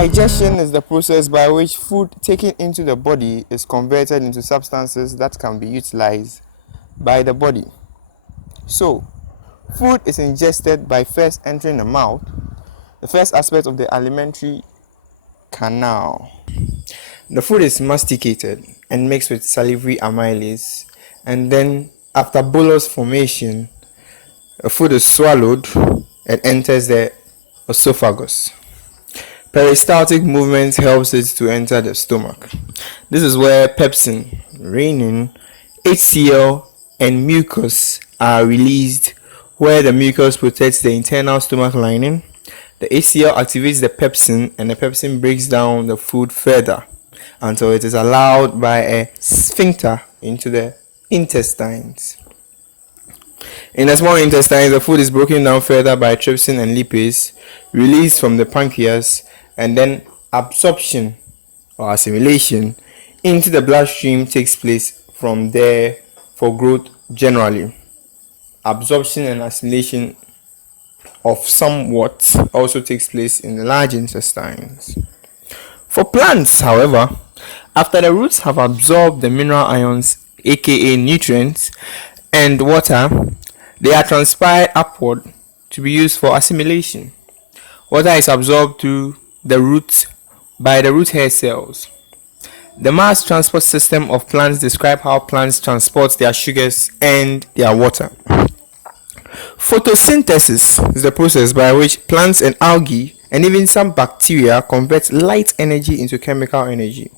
Digestion is the process by which food taken into the body is converted into substances that can be utilized by the body. So, food is ingested by first entering the mouth, the first aspect of the alimentary canal. The food is masticated and mixed with salivary amylase, and then after bolus formation, the food is swallowed and enters the esophagus. Peristaltic movement helps it to enter the stomach. This is where pepsin, renin, HCl, and mucus are released, where the mucus protects the internal stomach lining. The HCl activates the pepsin, and the pepsin breaks down the food further until it is allowed by a sphincter into the intestines. In the small intestines, the food is broken down further by trypsin and lipase, released from the pancreas, and then absorption or assimilation into the bloodstream takes place from there for growth generally. Absorption and assimilation of somewhat also takes place in the large intestines. For plants, however, after the roots have absorbed the mineral ions, aka nutrients, and water, they are transpired upward to be used for assimilation. Water is absorbed through the roots by the root hair cells. The mass transport system of plants describe how plants transport their sugars and their water. Photosynthesis is the process by which plants and algae and even some bacteria convert light energy into chemical energy.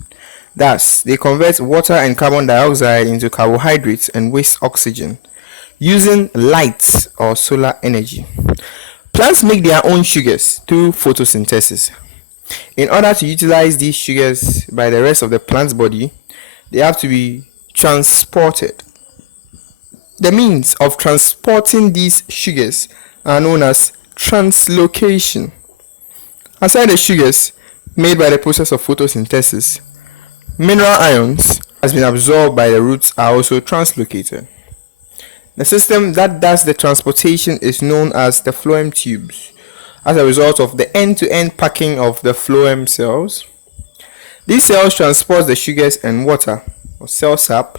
Thus, they convert water and carbon dioxide into carbohydrates and waste oxygen using light or solar energy. Plants make their own sugars through photosynthesis. In order to utilize these sugars by the rest of the plant's body, they have to be transported. The means of transporting these sugars are known as translocation. Aside the sugars made by the process of photosynthesis, mineral ions has been absorbed by the roots are also translocated. The system that does the transportation is known as the phloem tubes, as a result of the end-to-end packing of the phloem cells. These cells transport the sugars and water, or cell sap,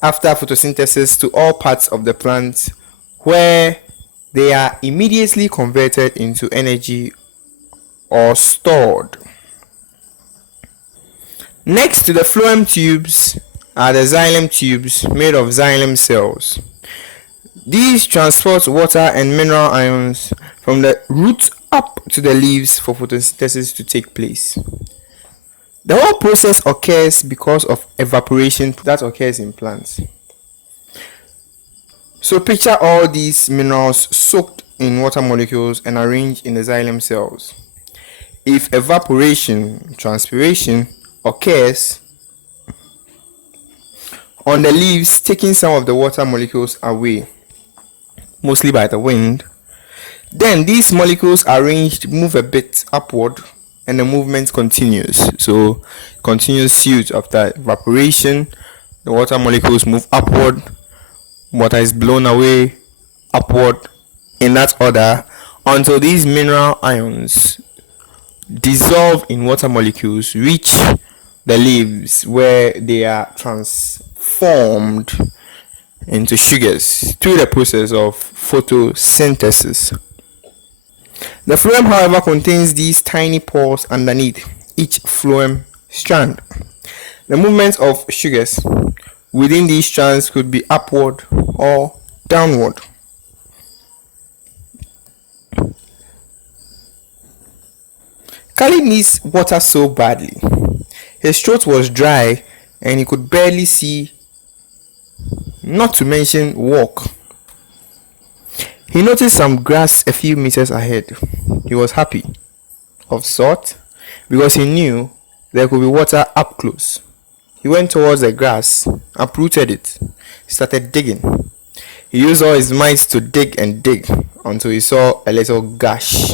after photosynthesis to all parts of the plant, where they are immediately converted into energy or stored. Next to the phloem tubes are the xylem tubes made of xylem cells. These transport water and mineral ions from the root up to the leaves for photosynthesis to take place. The whole process occurs because of evaporation that occurs in plants. So picture all these minerals soaked in water molecules and arranged in the xylem cells. If evaporation, transpiration, occurs on the leaves, taking some of the water molecules away, mostly by the wind, then these molecules arranged move a bit upward and the movement continues. So continuous suit after evaporation, the water molecules move upward, water is blown away, upward, in that order until these mineral ions dissolve in water molecules, reach the leaves where they are transformed into sugars through the process of photosynthesis. The phloem, however, contains these tiny pores underneath each phloem strand. The movement of sugars within these strands could be upward or downward. Khalid needs water so badly. His throat was dry and he could barely see, not to mention walk. He noticed some grass a few meters ahead. He was happy, of sort, because he knew there could be water up close. He went towards the grass, uprooted it, started digging. He used all his might to dig and dig until he saw a little gash.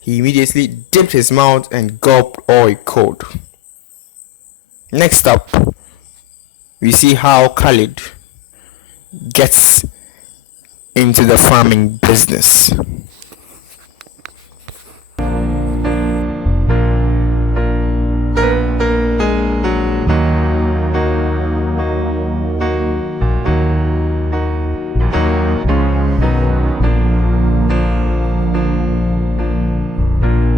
He immediately dipped his mouth and gulped all he could. Next up, we see how Khalid gets into the farming business.